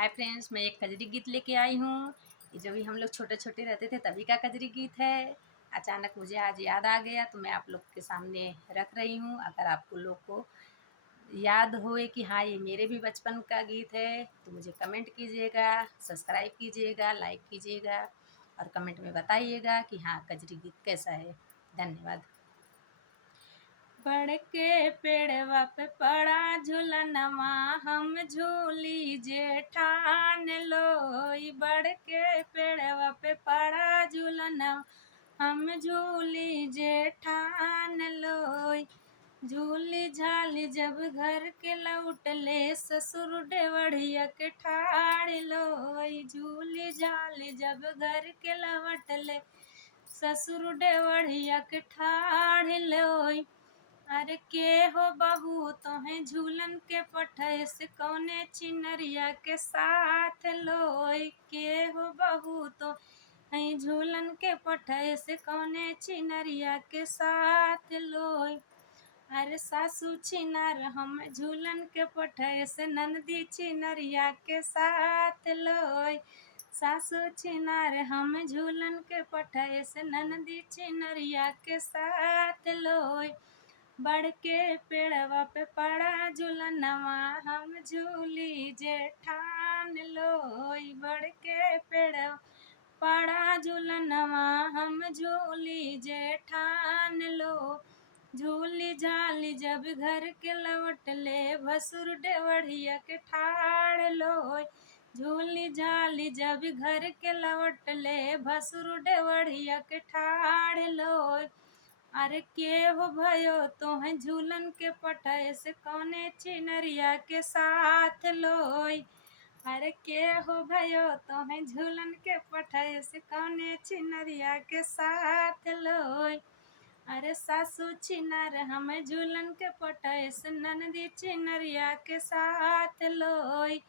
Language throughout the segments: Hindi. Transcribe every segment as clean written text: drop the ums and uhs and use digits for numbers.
हाय फ्रेंड्स, मैं एक कजरी गीत लेके आई हूँ। ये जब भी हम लोग छोटे छोटे रहते थे तभी का कजरी गीत है। अचानक मुझे आज याद आ गया तो मैं आप लोग के सामने रख रही हूँ। अगर आपको लोग को याद होए कि हाँ ये मेरे भी बचपन का गीत है तो मुझे कमेंट कीजिएगा, सब्सक्राइब कीजिएगा, लाइक कीजिएगा और कमेंट में बताइएगा कि हाँ कजरी गीत कैसा है। धन्यवाद। बड़ के पेड़वा पे पड़ा झूलनवा, हम झूली जेठान लोई। बड़ के पेड़वा पे पड़ा झूलनवा, हम झूली जेठान लोई। झूली झाली जब घर के लौटले, ससुर डेवढ़िया के ठाड़ लोई। झूली झाली जब घर के लौटले, ससुर डेवढ़िया के ठाड़ लोई। अरे के हो बहू तोहें झूलन के पठय से कौने चिनरिया के साथ लोई। के हो बहू तो झूलन के पठय से कौने चिनरिया के साथ लोई। अरे सासू छिनार हम झूलन के पठय से नंदी चिनरिया के साथ लोई। सासू छिनार हम झूलन के पठय से नंदी चिनरिया के साथ लोई। बड़ के पेड़वा पे पड़ा झूलनवा, हम झूली जेठान लोई। बड़ के पेड़वा पड़ा झूलनवा, हम झूली जेठान लो। झूली झाली जब घर के लौटले, भसुर डेवढ़िया के ठाड़ लोई। झूली झाली जब घर के लौटले, भसुर डेवढ़िया के ठाड़ लोई। अरे के हो भयो तोहें झूलन के पठय से कौने चिनरिया के साथ लोई। अरे के हो भयो तोहें झूलन के पठय से कौने चिनरिया के साथ लोई। अरे सासू छिनार हम झूलन के पठय से ननदी चिनरिया के साथ लोई।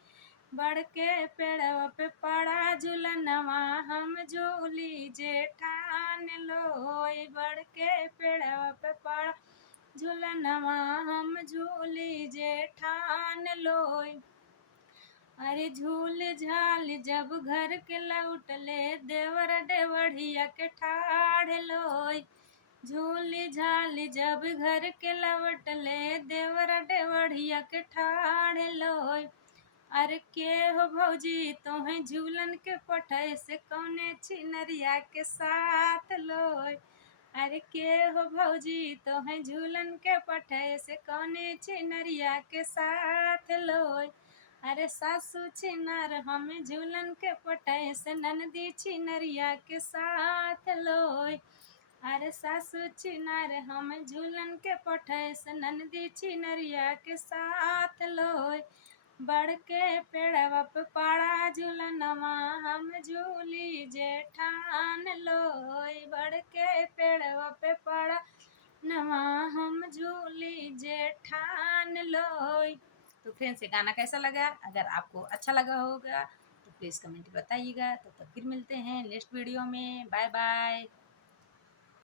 बड़ के पेड़वा पे पड़ा झूलनवा, हम झूली जेठान लोई। बड़ के पेड़वा पे पड़ा झूलनवा, हम झूली जेठान लोई। अरे झूल झाल जब घर के लौटले, देवर डेवढ़िया के ठाड़ लोई। झूल झाल जब घर के लौटले, देवर डेवढ़िया के ठाड़ लोई। अरे के हो भौजी तोहें झूलन के पठय से कौने चिनरिया के साथ लोई। अरे के हो भौजी तोहें झूलन के पठय से कौने चिनरिया के साथ लोई। अरे सासू छिनार हम झूलन के पठय से ननदी चिनरिया के साथ लोई। अरे सासू छिनार हम झूलन के पठय से ननदी चिनरिया के साथ लोई। बड़ के पेड़वा पे पड़ा झूलनवा, हम झूली जेठान लोई। बड़ के पेड़वा पे पड़ा नवा, हम झूली जेठान लोई। तो फ्रेंड्स, ये गाना कैसा लगा? अगर आपको अच्छा लगा होगा तो प्लीज़ कमेंट बताइएगा। तो तब फिर मिलते हैं नेक्स्ट वीडियो में। Bye bye.